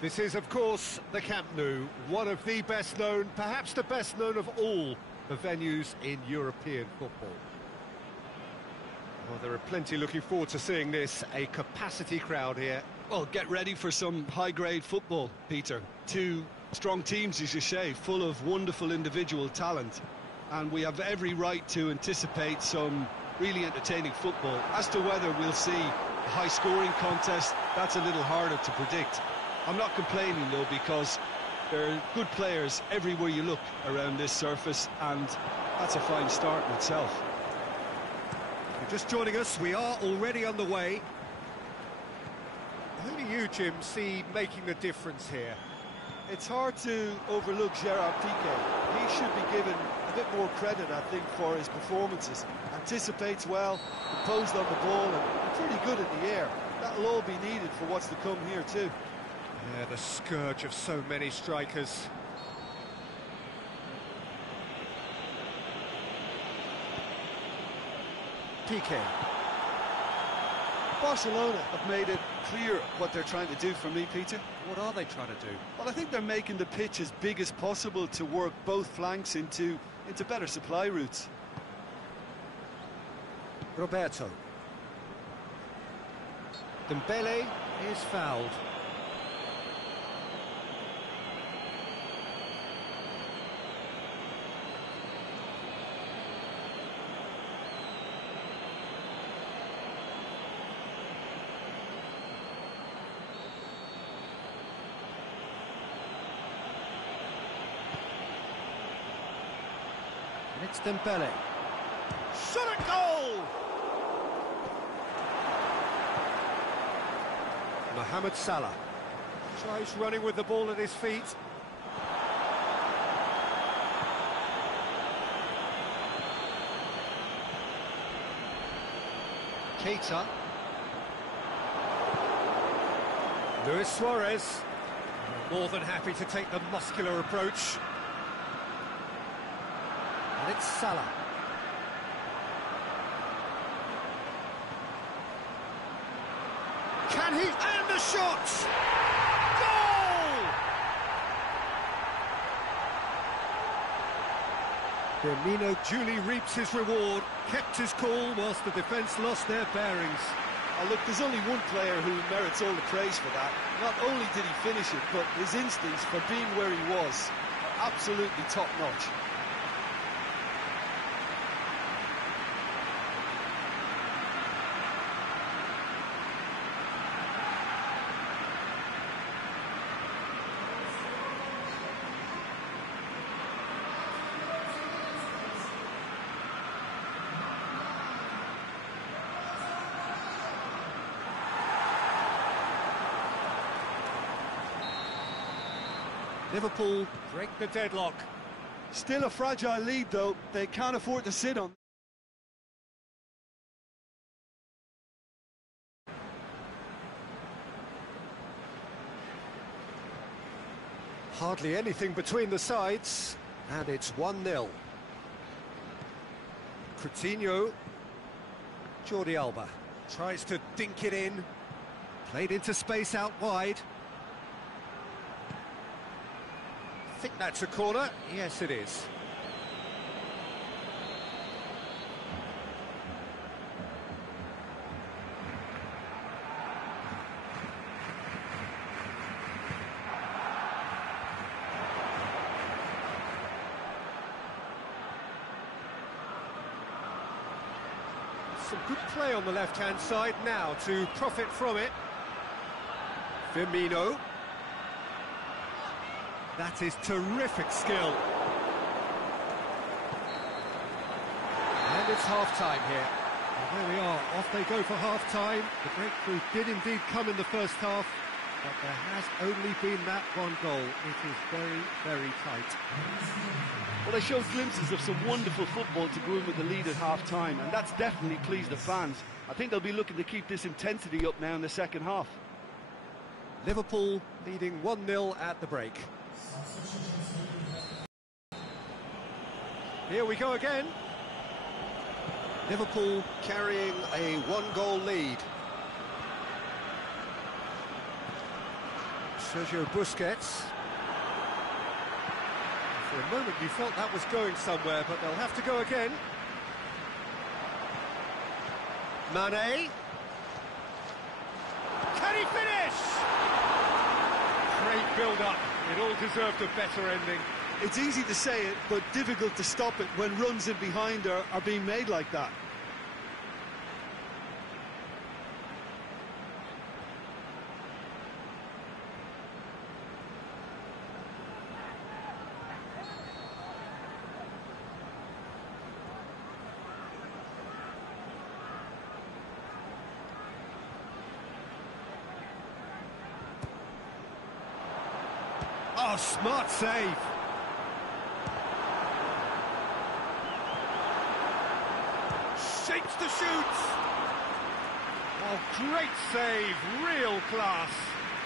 This is, of course, the Camp Nou, one of the best known, perhaps the best known of all the venues in European football. Well, there are plenty looking forward to seeing this, a capacity crowd here. Well, get ready for some high-grade football, Peter. Two strong teams, as you say, full of wonderful individual talent. And we have every right to anticipate some really entertaining football. As to whether we'll see a high-scoring contest, that's a little harder to predict. I'm not complaining, though, because there are good players everywhere you look around this surface, and that's a fine start in itself. If you're just joining us, we are already on the way. Who do you, Jim, see making the difference here? It's hard to overlook Gerard Piqué. He should be given a bit more credit, I think, for his performances. Anticipates well, composed on the ball, and pretty good in the air. That'll all be needed for what's to come here too. Yeah, the scourge of so many strikers. Piqué. Barcelona have made it clear what they're trying to do for me, Peter. What are they trying to do? Well, I think they're making the pitch as big as possible to work both flanks into better supply routes. Roberto. Dembele is fouled. And it's Dembele. Shot at goal! Mohamed Salah tries running with the ball at his feet. Keita. Luis Suarez, more than happy to take the muscular approach. And it's Salah. Can he? And the shot! Goal! Firmino duly reaps his reward, kept his cool whilst the defence lost their bearings. Look, there's only one player who merits all the praise for that. Not only did he finish it, but his instincts for being where he was are absolutely top-notch. Liverpool break the deadlock. Still a fragile lead, though. They can't afford to sit on. Hardly anything between the sides, and it's 1-0. Coutinho. Jordi Alba tries to dink it in. Played into space out wide. I think that's a corner. Yes, it is. Some good play on the left-hand side now to profit from it. Firmino. That is terrific skill. And it's half-time here. And there we are, off they go for half-time. The breakthrough did indeed come in the first half, but there has only been that one goal. It is very, very tight. Well, they showed glimpses of some wonderful football to go in with the lead at half-time, and that's definitely pleased the fans. I think they'll be looking to keep this intensity up now in the second half. Liverpool leading 1-0 at the break. Here we go again. Liverpool carrying a one-goal lead. Sergio Busquets. For a moment you felt that was going somewhere, but they'll have to go again. Mane. Can he finish? Great build-up. It all deserved a better ending. It's easy to say it, but difficult to stop it when runs in behind are being made like that. Oh, smart save. Shapes to shoot. Oh, great save, real class.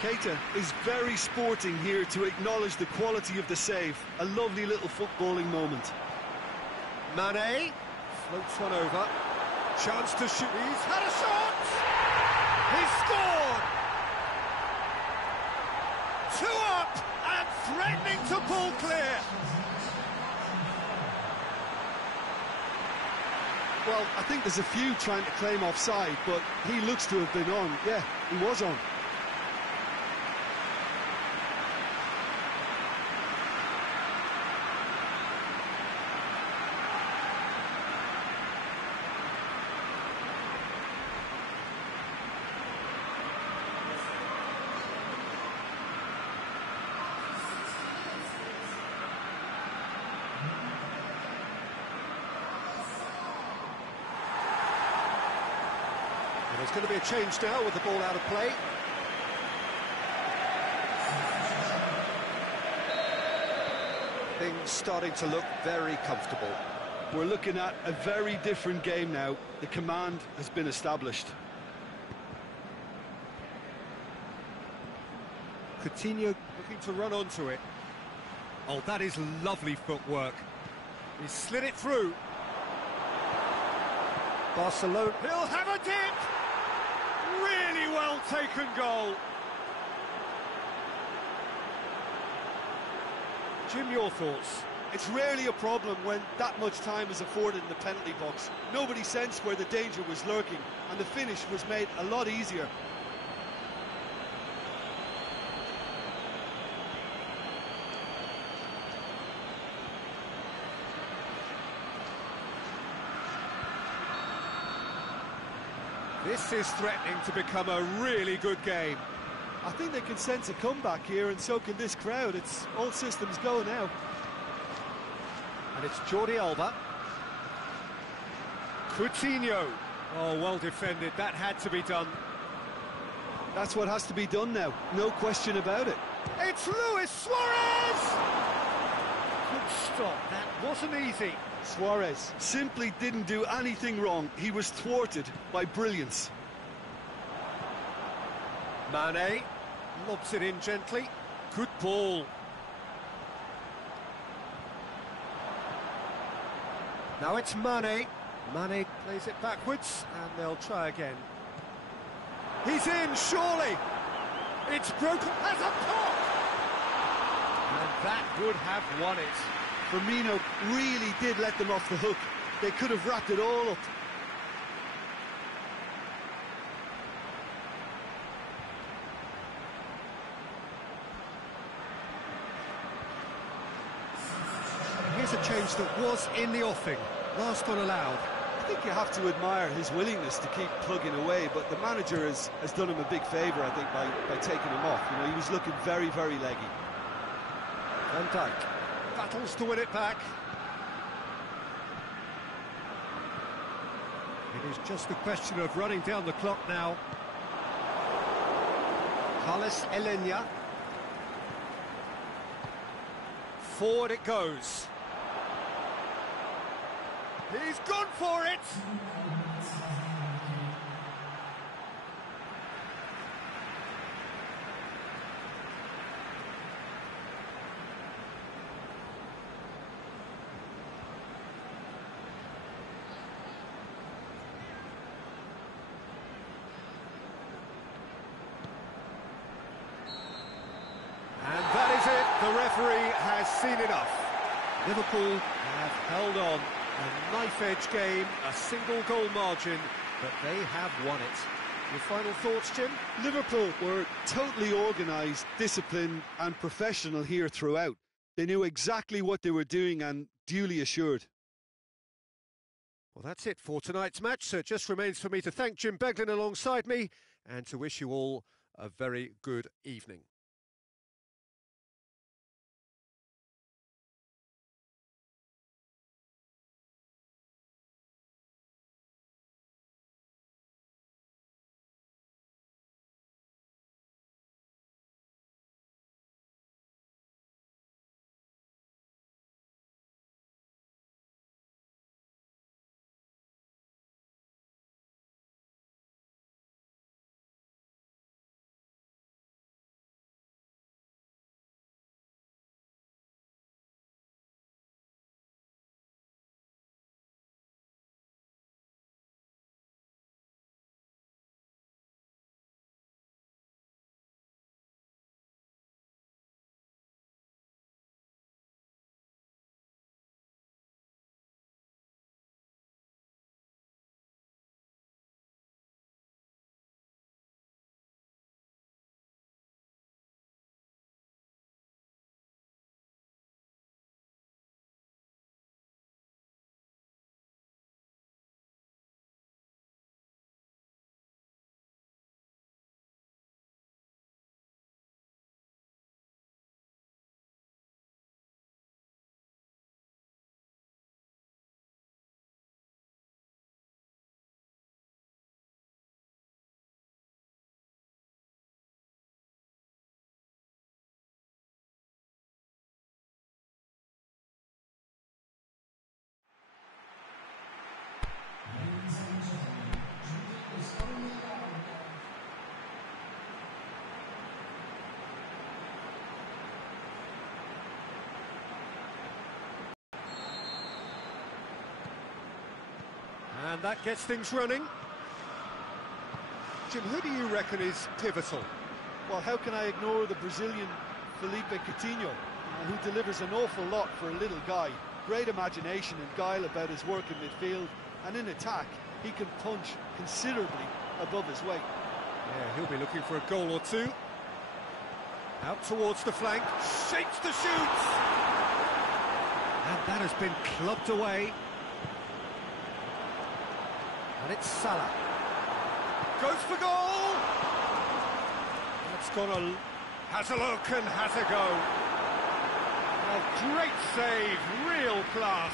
Keita is very sporting here to acknowledge the quality of the save. A lovely little footballing moment. Mane floats one over. Chance to shoot. He's had a shot. He's scored. 2 up and threatening to pull clear. Well, I think there's a few trying to claim offside, but he looks to have been on. Yeah, he was on. There's going to be a change now with the ball out of play. Things starting to look very comfortable. We're looking at a very different game now. The command has been established. Coutinho looking to run onto it. Oh, that is lovely footwork. He slid it through. Barcelona. He'll have a dip! Really well taken goal. Jim, your thoughts? It's rarely a problem when that much time is afforded in the penalty box. Nobody sensed where the danger was lurking, and the finish was made a lot easier. This is threatening to become a really good game. I think they can sense a comeback here, and so can this crowd. It's all systems go now. And it's Jordi Alba. Coutinho. Oh, well defended. That had to be done. That's what has to be done now. No question about it. It's Luis Suarez! Good stop. That wasn't easy. Suarez simply didn't do anything wrong. He was thwarted by brilliance. Mane lobs it in gently. Good ball. Now it's Mane. Mane plays it backwards, and they'll try again. He's in, surely. It's broken as a pop. And that would have won it. Firmino really did let them off the hook. They could have wrapped it all up. Here's a change that was in the offing. Last one allowed. I think you have to admire his willingness to keep plugging away, but the manager has done him a big favour, I think, by taking him off. You know, he was looking very, very leggy. Van Dijk battles to win it back. It is just a question of running down the clock now. Carlos Elena. Forward it goes. He's gone for it! the referee has seen enough. Liverpool have held on. A knife-edge game, a single goal margin, but they have won it. Your final thoughts, Jim? Liverpool were totally organised, disciplined and professional here throughout. They knew exactly what they were doing and duly assured. Well, that's it for tonight's match, so it just remains for me to thank Jim Beglin alongside me and to wish you all a very good evening. And that gets things running. Jim, who do you reckon is pivotal? Well, how can I ignore the Brazilian Felipe Coutinho, who delivers an awful lot for a little guy. Great imagination and guile about his work in midfield, and in attack, he can punch considerably above his weight. Yeah, he'll be looking for a goal or two. Out towards the flank, shapes to shoot! And that has been clubbed away. And it's Salah. Goes for goal! That's gone has a look and has a go. A great save, real class.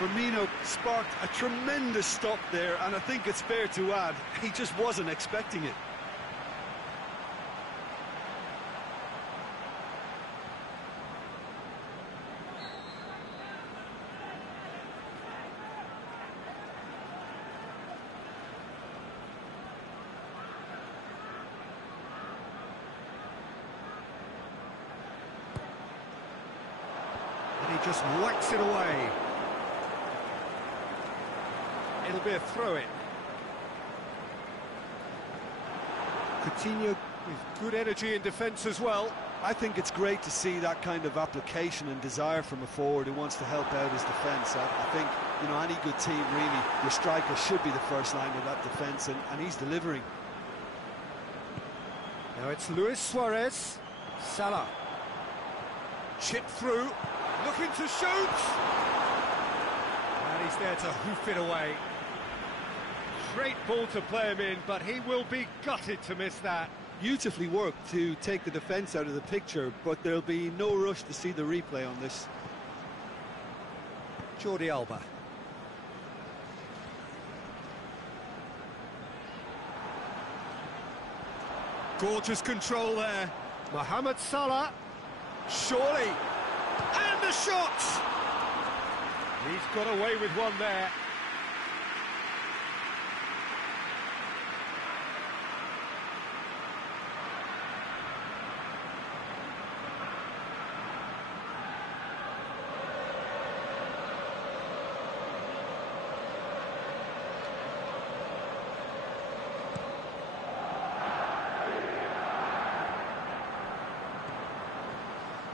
Firmino sparked a tremendous stop there, and I think it's fair to add, he just wasn't expecting it. And he just whacks it away. It'll be a throw-in. Coutinho with good energy in defence as well. I think it's great to see that kind of application and desire from a forward who wants to help out his defence. I think, you know, any good team, really, your striker should be the first line of that defence, and he's delivering. Now it's Luis Suarez. Salah. Chip through, looking to shoot! And he's there to hoof it away. Great ball to play him in, but he will be gutted to miss that. Beautifully worked to take the defence out of the picture, but there'll be no rush to see the replay on this. Jordi Alba. Gorgeous control there. Mohamed Salah. Surely. And the shot! He's got away with one there.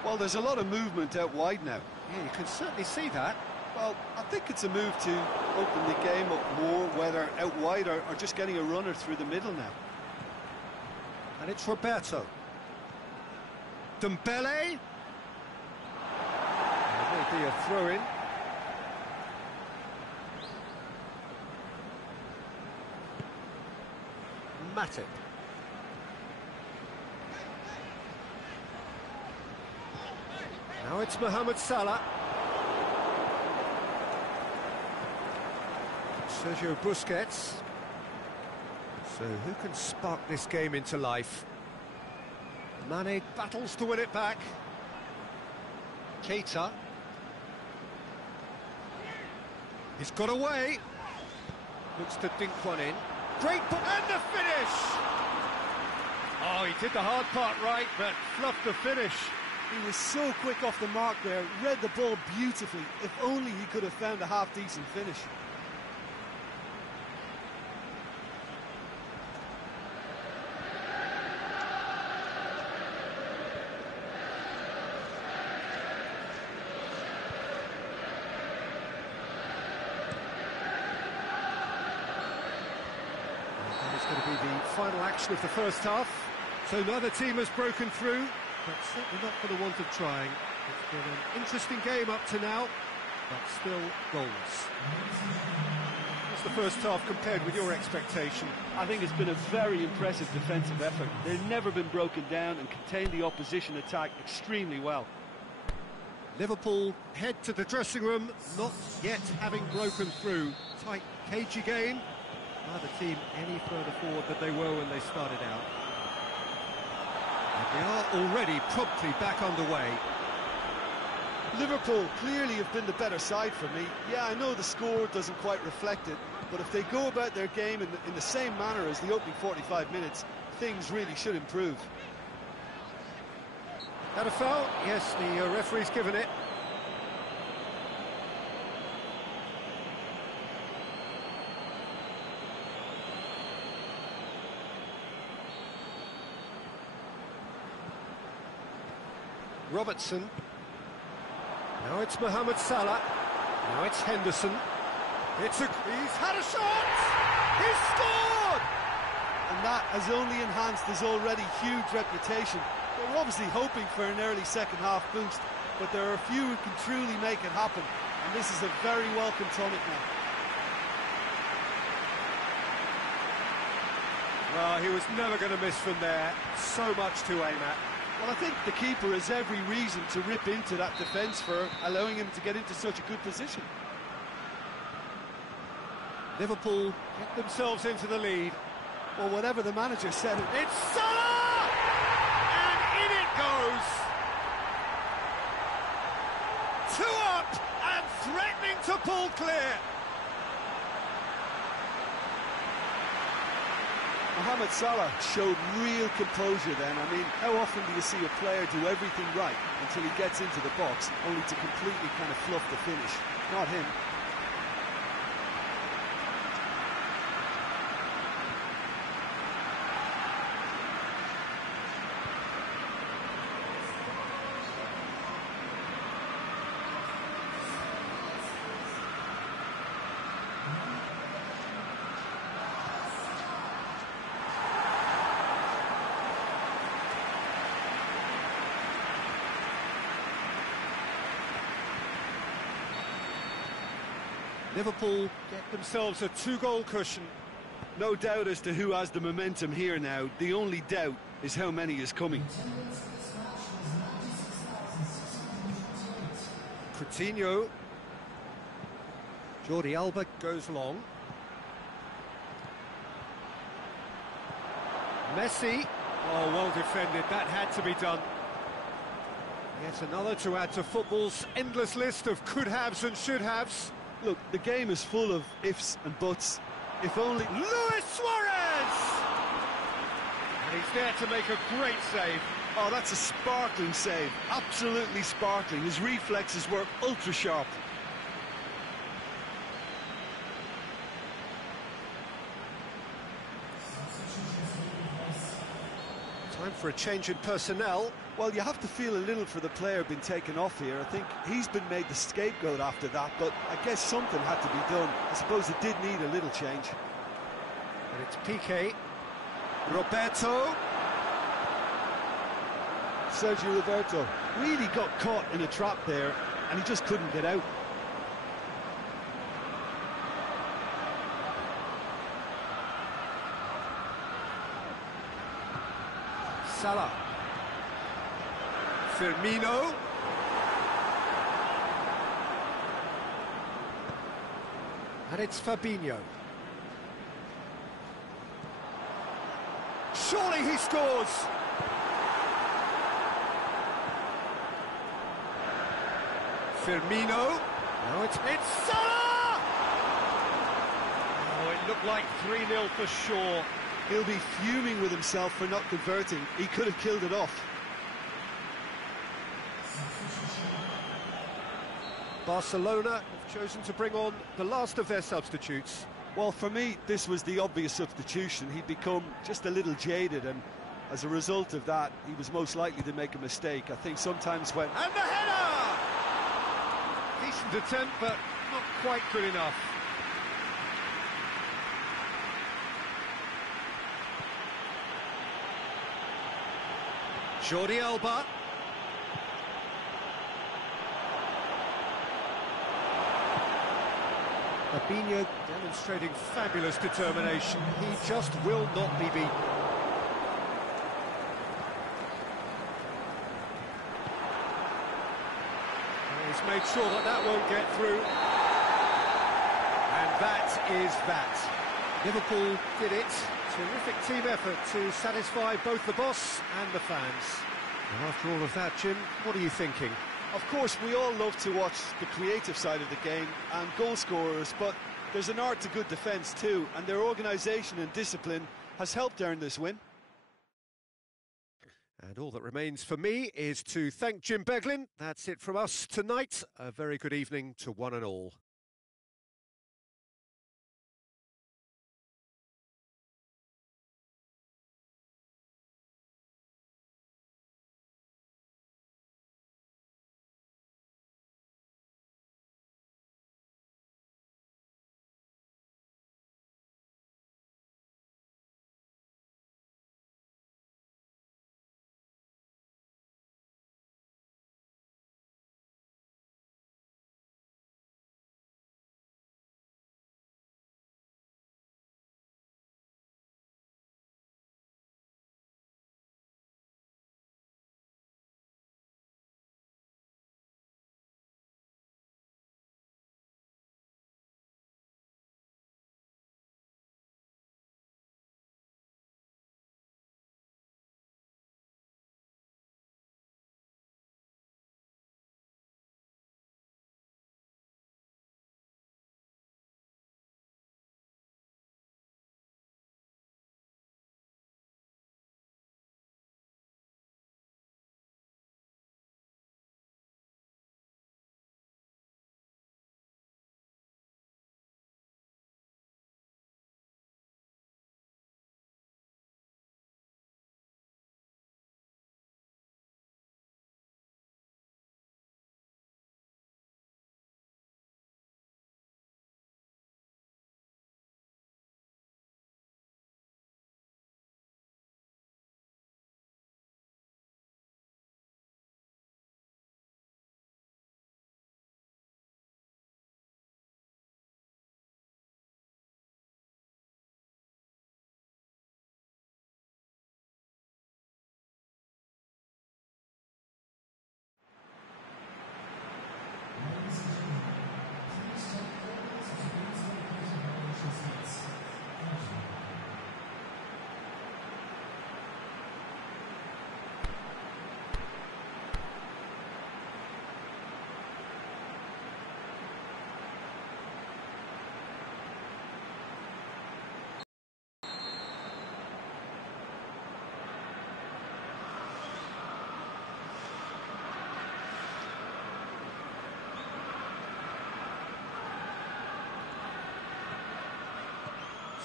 Well, there's a lot of movement out wide now. Yeah, you can certainly see that. Well, I think it's a move to open the game up more, whether out wide or just getting a runner through the middle now. And it's Roberto. Dembele. There may be a throw-in. Matip. Now it's Mohamed Salah. Sergio Busquets. So who can spark this game into life? Mane battles to win it back. Keita. He's got away. Looks to dink one in. Great and the finish! Oh, he did the hard part right, but fluffed the finish. He was so quick off the mark there, read the ball beautifully. If only he could have found a half-decent finish. It's going to be the final action of the first half. So neither team has broken through, but certainly not for the want of trying. It's been an interesting game up to now, but still goals. What's the first half compared with your expectation? I think it's been a very impressive defensive effort. They've never been broken down and contained the opposition attack extremely well. Liverpool head to the dressing room, not yet having broken through. Tight, cagey game. Neither team any further forward than they were when they started out. And they are already promptly back underway. Liverpool clearly have been the better side for me. Yeah, I know the score doesn't quite reflect it, but if they go about their game in the same manner as the opening 45 minutes, things really should improve. That a foul? Yes, the referee's given it. Robertson. Now it's Mohamed Salah. Now it's Henderson. He's had a shot! He's scored! And that has only enhanced his already huge reputation. They were obviously hoping for an early second half boost, but there are a few who can truly make it happen, and this is a very welcome tonic now. Well, he was never going to miss from there. So much to aim at. Well, I think the keeper has every reason to rip into that defence for allowing him to get into such a good position. Liverpool get themselves into the lead. Well, whatever the manager said, It's Salah! And in it goes! Two up and threatening to pull clear. Mohamed Salah showed real composure then. I mean, how often do you see a player do everything right until he gets into the box, only to completely kind of fluff the finish? Not him. Liverpool get themselves a two-goal cushion. No doubt as to who has the momentum here now. The only doubt is how many is coming. Coutinho. Jordi Alba goes long. Messi. Oh, well defended. That had to be done. Yet another to add to football's endless list of could-haves and should-haves. Look, the game is full of ifs and buts. If only... Luis Suarez! And he's there to make a great save. Oh, that's a sparkling save. Absolutely sparkling. His reflexes were ultra-sharp. Time for a change in personnel. Well, you have to feel a little for the player being taken off here. I think he's been made the scapegoat after that, but I guess something had to be done. I suppose it did need a little change. And it's Piqué. Roberto. Sergio Roberto really got caught in a trap there, and he just couldn't get out. Salah. Firmino. And it's Fabinho. Surely he scores! Firmino. Now it's Salah! Oh, it looked like 3-0 for sure. He'll be fuming with himself for not converting. He could have killed it off. Barcelona have chosen to bring on the last of their substitutes. Well, for me, this was the obvious substitution. He'd become just a little jaded, and as a result of that, he was most likely to make a mistake. I think sometimes when... And the header! Decent attempt, but not quite good enough. Jordi Alba. Fabinho demonstrating fabulous determination. He just will not be beaten. He's made sure that that won't get through. And that is that. Liverpool did it. Terrific team effort to satisfy both the boss and the fans. And after all of that, Jim, what are you thinking? Of course, we all love to watch the creative side of the game and goal scorers, but there's an art to good defence too, and their organisation and discipline has helped earn this win. And all that remains for me is to thank Jim Beglin. That's it from us tonight. A very good evening to one and all.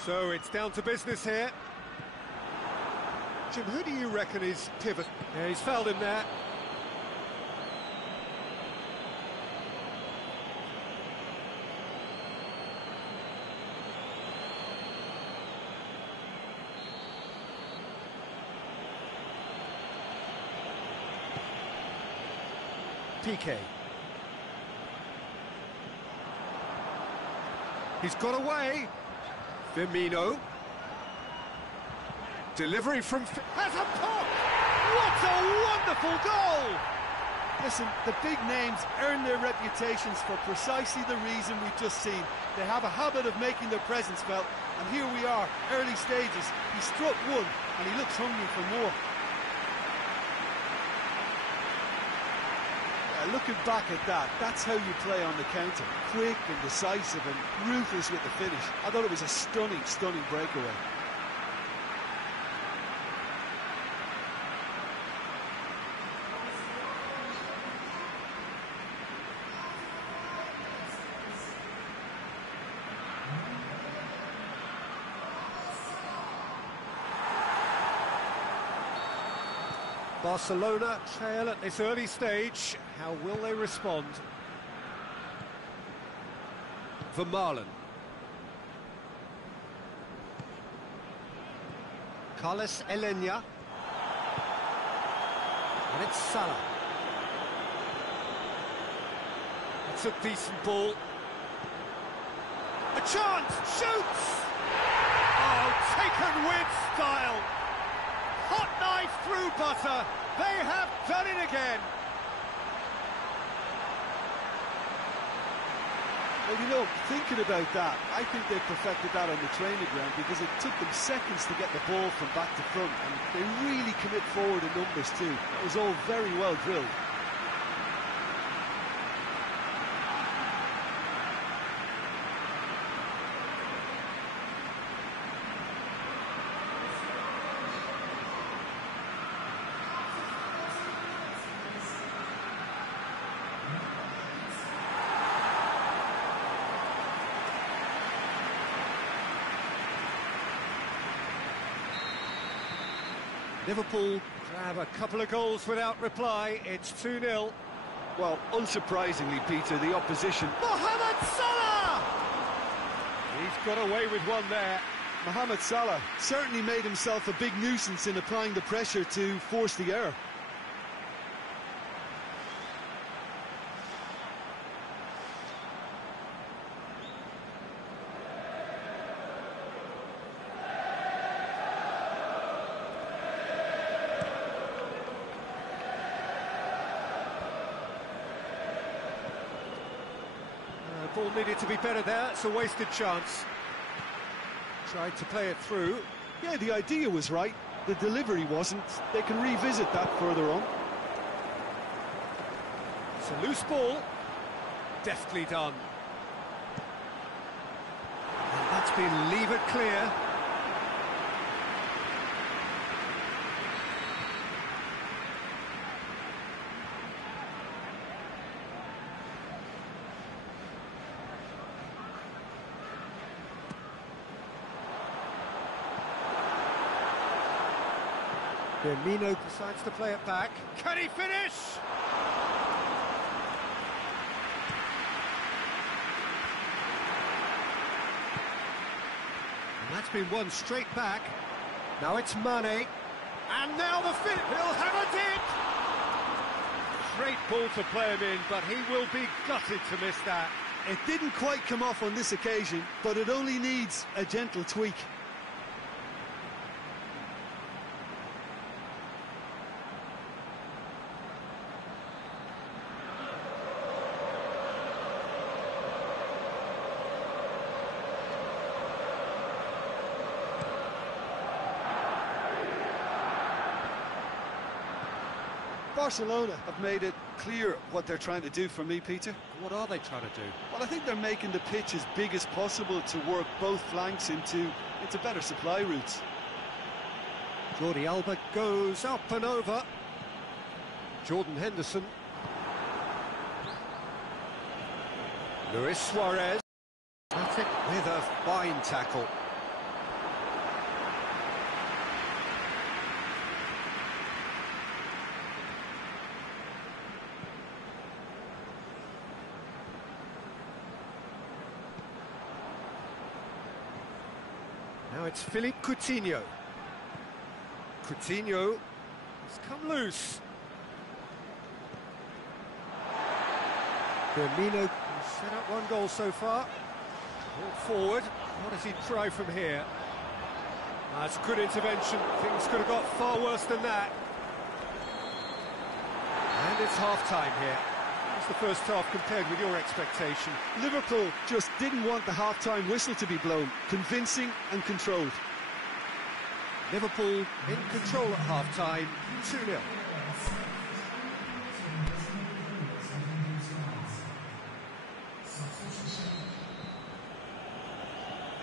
So it's down to business here. Jim, who do you reckon is pivot? Yeah, he's fouled him there. PK. He's got away. Firmino. Delivery from... has a pop! What a wonderful goal! Listen, the big names earn their reputations for precisely the reason we've just seen. They have a habit of making their presence felt, and here we are, early stages. He struck one, and he looks hungry for more. Looking back at that, that's how you play on the counter. Quick and decisive and ruthless with the finish. I thought it was a stunning, stunning breakaway. Barcelona trail at this early stage. How will they respond? Vermaelen. Carlos Elena. And it's Salah. It's a decent ball. A chance! Shoots! Oh, taken with style! Hot knife through butter. They have done it again. Well, you know, thinking about that, I think they perfected that on the training ground because it took them seconds to get the ball from back to front, and they really commit forward in numbers too. It was all very well drilled. Liverpool grab a couple of goals without reply. It's 2-0. Well, unsurprisingly, Peter, the opposition... Mohamed Salah! He's got away with one there. Mohamed Salah certainly made himself a big nuisance in applying the pressure to force the error. Ball needed to be better there. It's a wasted chance. Tried to play it through. Yeah, the idea was right. The delivery wasn't. They can revisit that further on. It's a loose ball. Deftly done. And that's been levered clear. Firmino decides to play it back. Can he finish? And that's been won straight back. Now it's Mane. And now the fit. He'll have a dig. Great ball to play him in, but he will be gutted to miss that. It didn't quite come off on this occasion, but it only needs a gentle tweak. Barcelona have made it clear what they're trying to do for me, Peter. What are they trying to do? Well, I think they're making the pitch as big as possible to work both flanks into better supply routes. Jordi Alba goes up and over. Jordan Henderson. Luis Suarez. At it with a fine tackle. it's Philippe Coutinho. Coutinho has come loose. Firmino set up one goal so far. Ball forward. What does he try from here? That's a good intervention. Things could have got far worse than that. And it's half-time here. How's the first half compared with your expectation? Liverpool just didn't want the half-time whistle to be blown. Convincing and controlled. Liverpool in control at half-time, 2-0.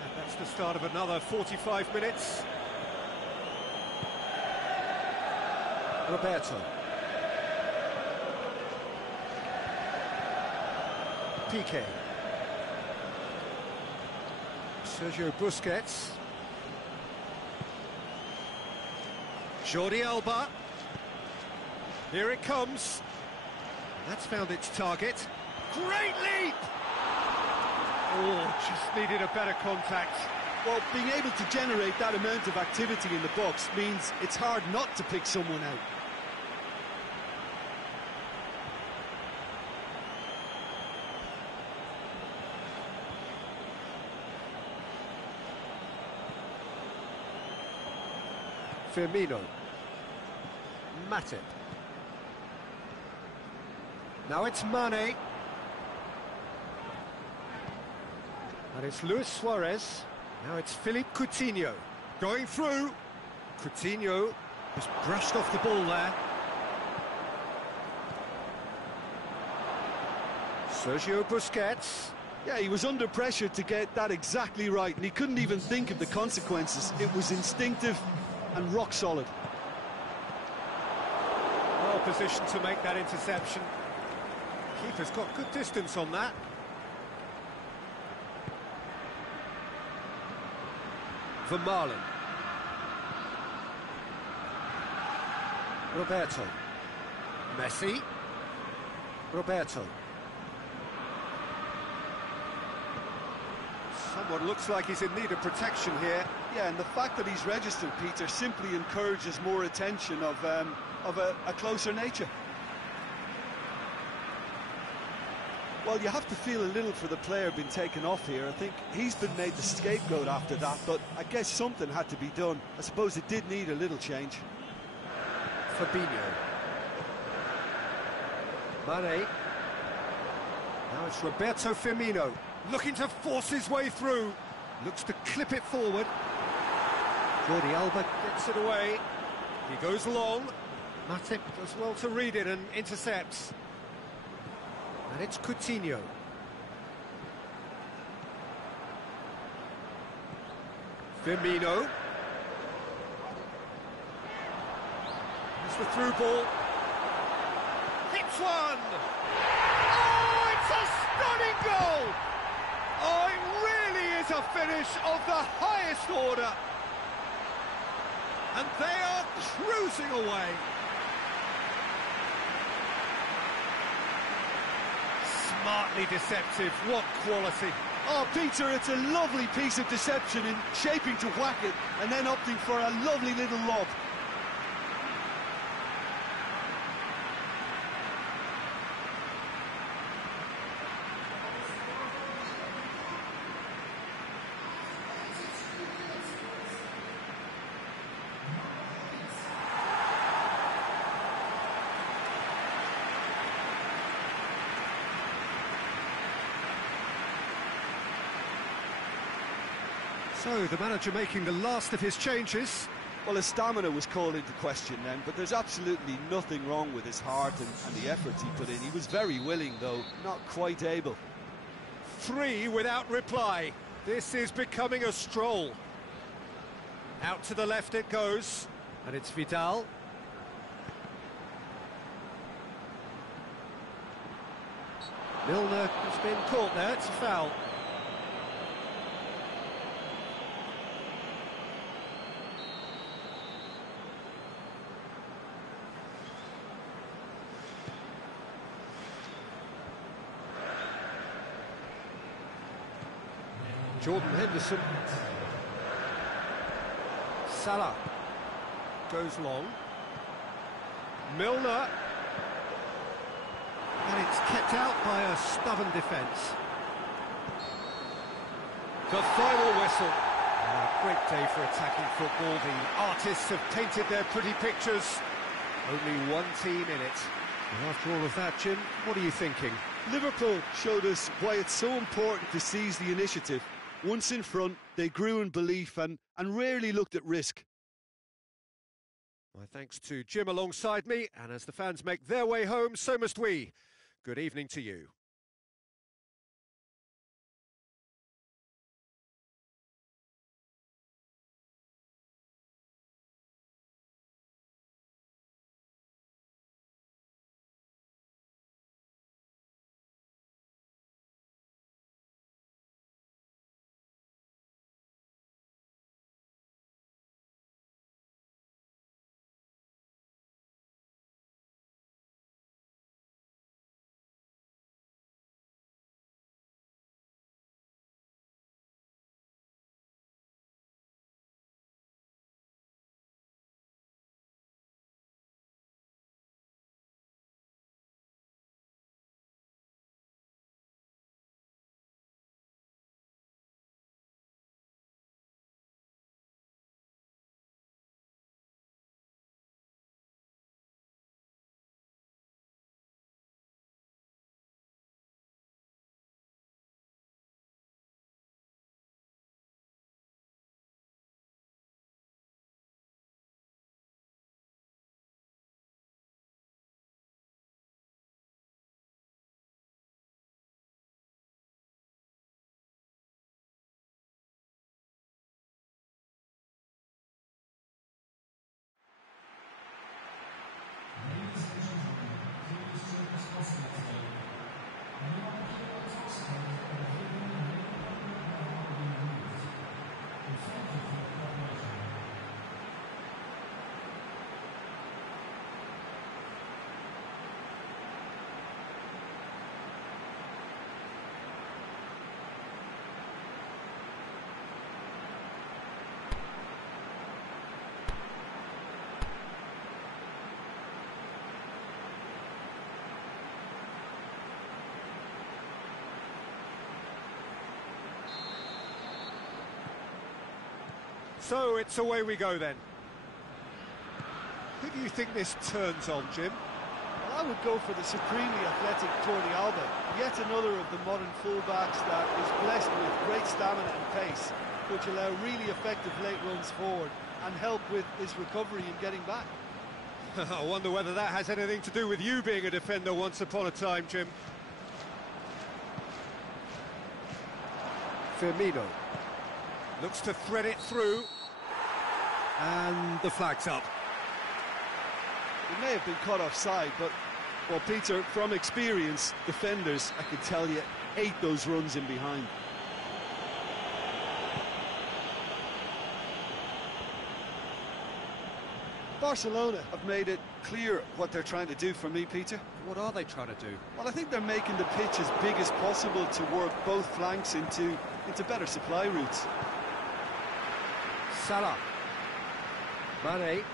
And that's the start of another 45 minutes. Roberto. Piqué. Sergio Busquets. Jordi Alba. Here it comes. That's found its target. Great leap! Oh, just needed a better contact. Well, being able to generate that amount of activity in the box means it's hard not to pick someone out. Firmino. Matip. Now it's Mane. And it's Luis Suarez. Now it's Philippe Coutinho. Going through. Coutinho just brushed off the ball there. Sergio Busquets. Yeah, he was under pressure to get that exactly right, and he couldn't even think of the consequences. It was instinctive and rock solid. Well positioned to make that interception. Keeper's got good distance on that. Vermaelen. Roberto. Messi. Roberto. Someone looks like he's in need of protection here. Yeah, and the fact that he's registered, Peter, simply encourages more attention of a closer nature. Well, you have to feel a little for the player being taken off here. I think he's been made the scapegoat after that, but I guess something had to be done. I suppose it did need a little change. Fabinho. Mane. Now it's Roberto Firmino, looking to force his way through. Looks to clip it forward. Jordi Alba gets it away. He goes long. Matip does well to read it and intercepts. And it's Coutinho. Firmino. It's the through ball. Hits one! Oh, it's a stunning goal! Oh, it really is a finish of the highest order. And they are cruising away. Smartly deceptive, what quality. Oh, Peter, it's a lovely piece of deception in shaping to whack it and then opting for a lovely little lob. So, the manager making the last of his changes. Well, his stamina was called into question then, but there's absolutely nothing wrong with his heart and the efforts he put in. He was very willing, though, not quite able. 3 without reply. This is becoming a stroll. Out to the left it goes, and it's Vidal. Milner has been caught there, it's a foul. Jordan Henderson. Salah goes long. Milner. And it's kept out by a stubborn defence. The final whistle. A great day for attacking football. The artists have painted their pretty pictures. Only one team in it. And after all of that, Jim, what are you thinking? Liverpool showed us why it's so important to seize the initiative. Once in front, they grew in belief and rarely looked at risk. My thanks to Jim alongside me, and as the fans make their way home, so must we. Good evening to you. So it's away we go then. Who do you think this turns on, Jim? Well, I would go for the supremely athletic Thuanlv, yet another of the modern fullbacks that is blessed with great stamina and pace, which allow really effective late runs forward and help with his recovery and getting back. I wonder whether that has anything to do with you being a defender once upon a time, Jim. Firmino looks to thread it through, and the flag's up. It may have been caught offside, but, well, Peter, from experience, defenders, I can tell you, hate those runs in behind. Barcelona have made it clear what they're trying to do for me, Peter. What are they trying to do? Well, I think they're making the pitch as big as possible to work both flanks into better supply routes. Salah. Mane.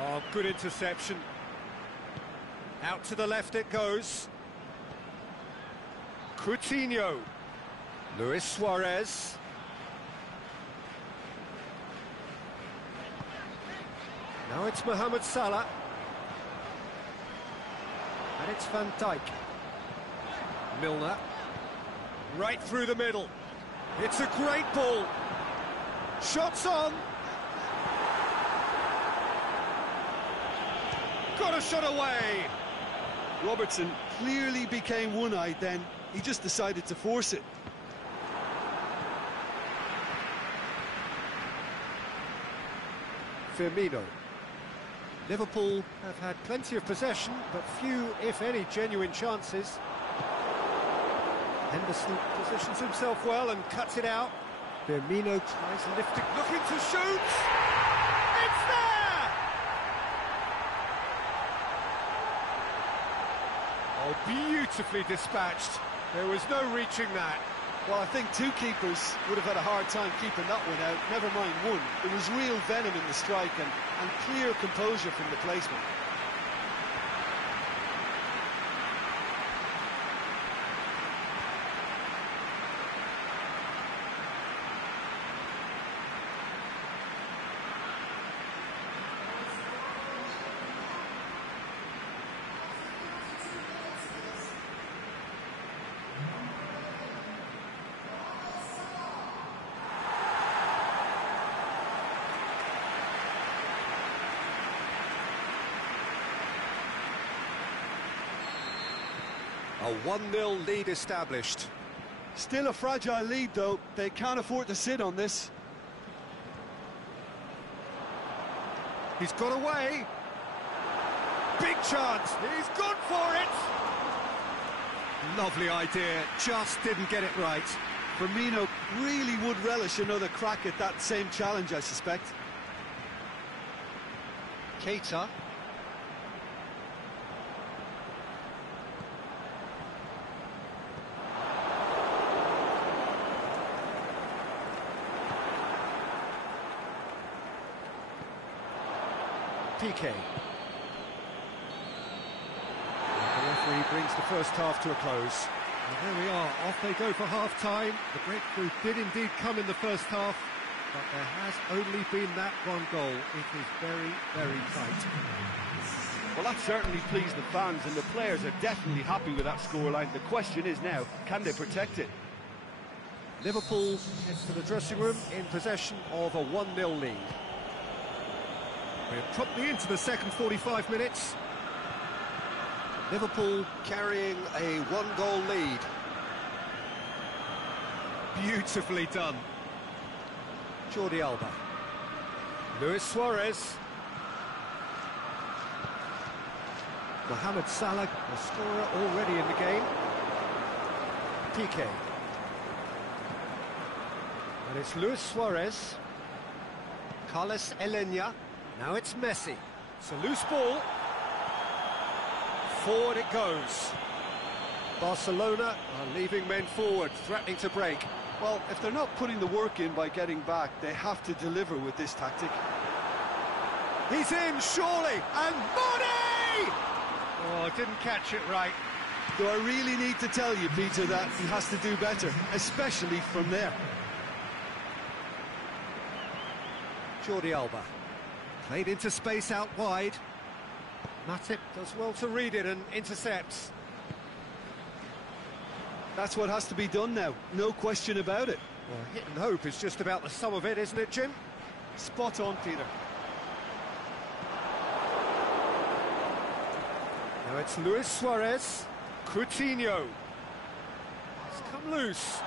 Oh, good interception. Out to the left it goes. Coutinho. Luis Suarez. Now it's Mohamed Salah. And it's Van Dijk. Milner. Right through the middle. It's a great ball. Shots on. Got a shot away. Robertson clearly became one-eyed then. He just decided to force it. Firmino. Liverpool have had plenty of possession, but few, if any, genuine chances. Henderson positions himself well and cuts it out. Firmino tries lifting, looking to shoot! It's there! Oh, beautifully dispatched. There was no reaching that. Well, I think two keepers would have had a hard time keeping that one out, never mind one. There was real venom in the strike and clear composure from the placement. A 1-0 lead established. Still a fragile lead, though. They can't afford to sit on this. He's got away. Big chance. He's gone for it. Lovely idea. Just didn't get it right. Firmino really would relish another crack at that same challenge, I suspect. Keita. PK. The referee brings the first half to a close. And there we are, off they go for half-time. The breakthrough did indeed come in the first half, but there has only been that one goal. It is very, very tight. Well, that certainly pleased the fans, and the players are definitely happy with that scoreline. The question is now, can they protect it? Liverpool heads to the dressing room in possession of a 1-0 lead. We're promptly into the second 45 minutes. Liverpool carrying a 1-goal lead. Beautifully done. Jordi Alba. Luis Suarez. Mohamed Salah, the scorer already in the game. PK. And it's Luis Suarez. Carlos Elena. Now it's Messi. It's a loose ball. Forward it goes. Barcelona are leaving men forward, threatening to break. Well, if they're not putting the work in by getting back, they have to deliver with this tactic. He's in, surely, and Mane! Oh, didn't catch it right. Do I really need to tell you, Peter, that he has to do better, especially from there? Jordi Alba. Played into space out wide. Matip does well to read it and intercepts. That's what has to be done now, no question about it. Well, hit and hope is just about the sum of it, isn't it, Jim? Spot on, Peter. Now it's Luis Suarez. Coutinho. It's come loose.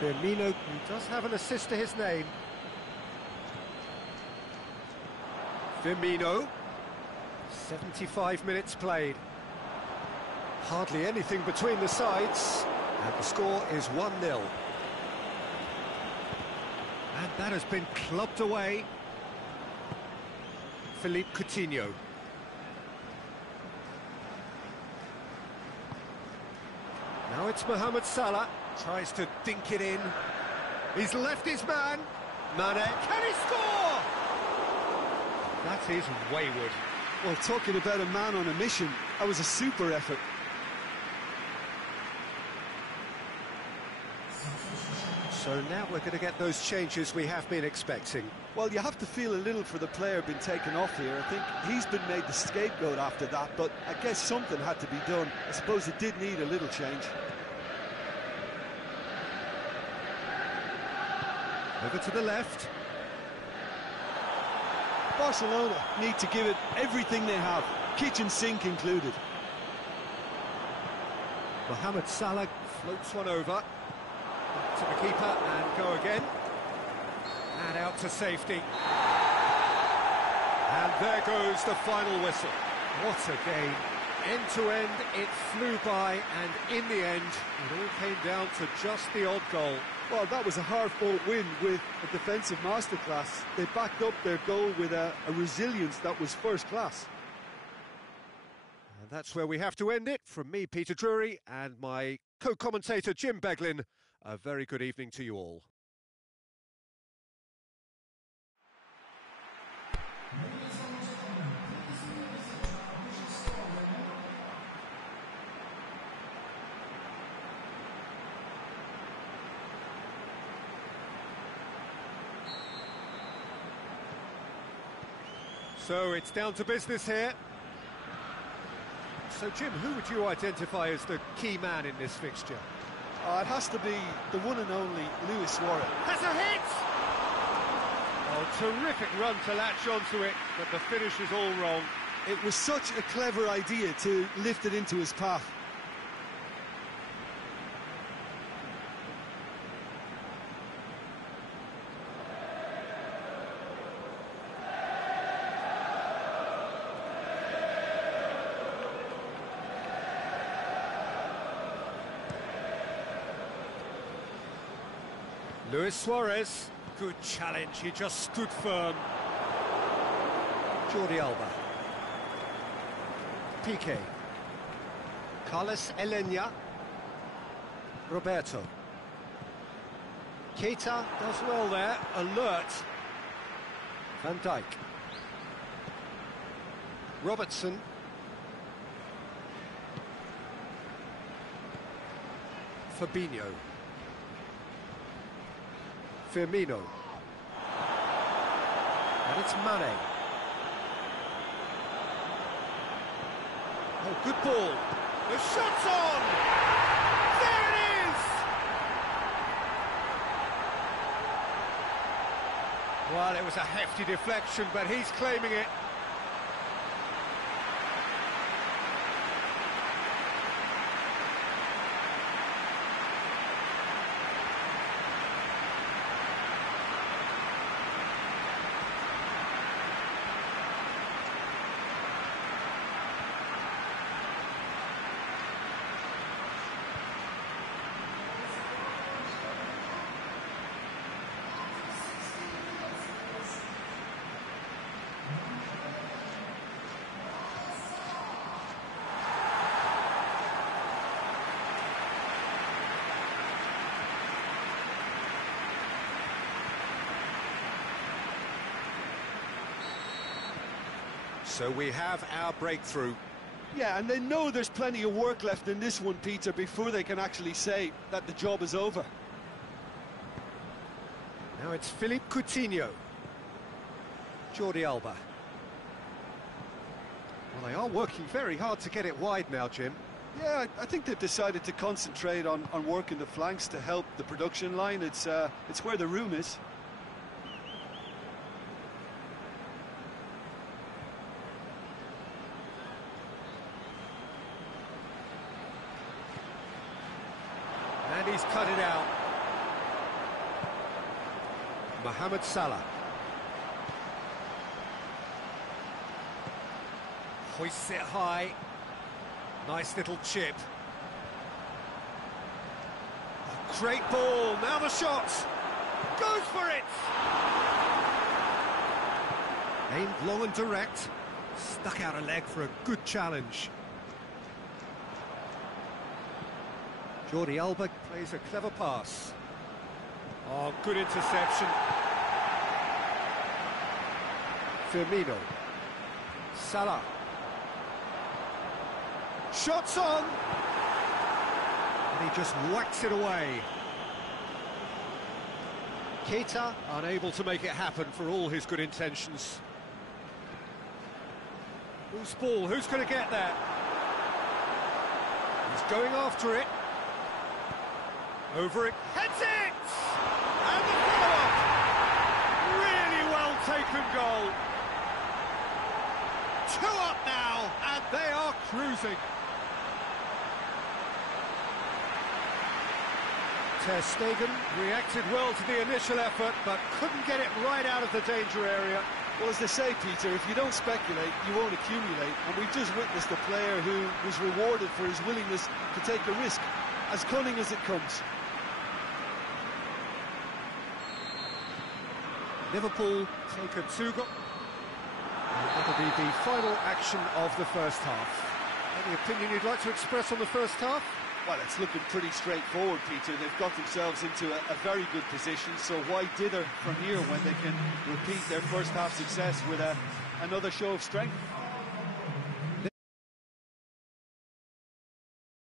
Firmino, who does have an assist to his name. Firmino. 75 minutes played. Hardly anything between the sides. And the score is 1-0. And that has been clubbed away. Philippe Coutinho. Now it's Mohamed Salah. Tries to dink it in. He's left his man. Mane. Can he score? That is wayward. Well, talking about a man on a mission, that was a super effort. So now we're going to get those changes we have been expecting. Well, you have to feel a little for the player being taken off here. I think he's been made the scapegoat after that, but I guess something had to be done. I suppose it did need a little change. Over to the left. Barcelona need to give it everything they have, kitchen sink included. Mohamed Salah floats one over. Back to the keeper and go again. And out to safety. And there goes the final whistle. What a game. End to end, it flew by, and in the end, it all came down to just the odd goal. Well, that was a hard-fought win with a defensive masterclass. They backed up their goal with a resilience that was first class. And that's where we have to end it. From me, Peter Drury, and my co-commentator, Jim Beglin. A very good evening to you all. So it's down to business here. So, Jim, who would you identify as the key man in this fixture? It has to be the one and only Luis Suarez. Has a hit! Oh, terrific run to latch onto it, but the finish is all wrong. It was such a clever idea to lift it into his path. Luis Suarez, good challenge, he just stood firm. Jordi Alba. Piqué. Carlos Elena. Roberto. Keita does well there, alert. Van Dijk. Robertson. Fabinho. Firmino. And it's Mane. Oh, good ball. The shot's on! There it is! Well, it was a hefty deflection, but he's claiming it. So we have our breakthrough. Yeah, and they know there's plenty of work left in this one, Peter, before they can actually say that the job is over. Now it's Philippe Coutinho. Jordi Alba. Well, they are working very hard to get it wide now, Jim. Yeah, I think they've decided to concentrate on working the flanks to help the production line. It's where the room is. And he's cut it out. Mohamed Salah. Hoists it high. Nice little chip. Oh, great ball. Now the shot. Goes for it. Aimed long and direct. Stuck out a leg for a good challenge. Jordi Alba plays a clever pass. Oh, good interception. Firmino. Salah. Shots on! And he just whacks it away. Keita unable to make it happen for all his good intentions. Whose ball? Who's going to get that? He's going after it. Over it. Heads it! And the follow-up! Really well taken goal. 2 up now, and they are cruising. Ter Stegen reacted well to the initial effort, but couldn't get it right out of the danger area. Well, as they say, Peter, if you don't speculate, you won't accumulate. And we've just witnessed a player who was rewarded for his willingness to take a risk, as cunning as it comes. Liverpool take a 2 goal. And that'll be the final action of the first half. Any opinion you'd like to express on the first half? Well, it's looking pretty straightforward, Peter. They've got themselves into a very good position, so why dither from here when they can repeat their first half success with another show of strength?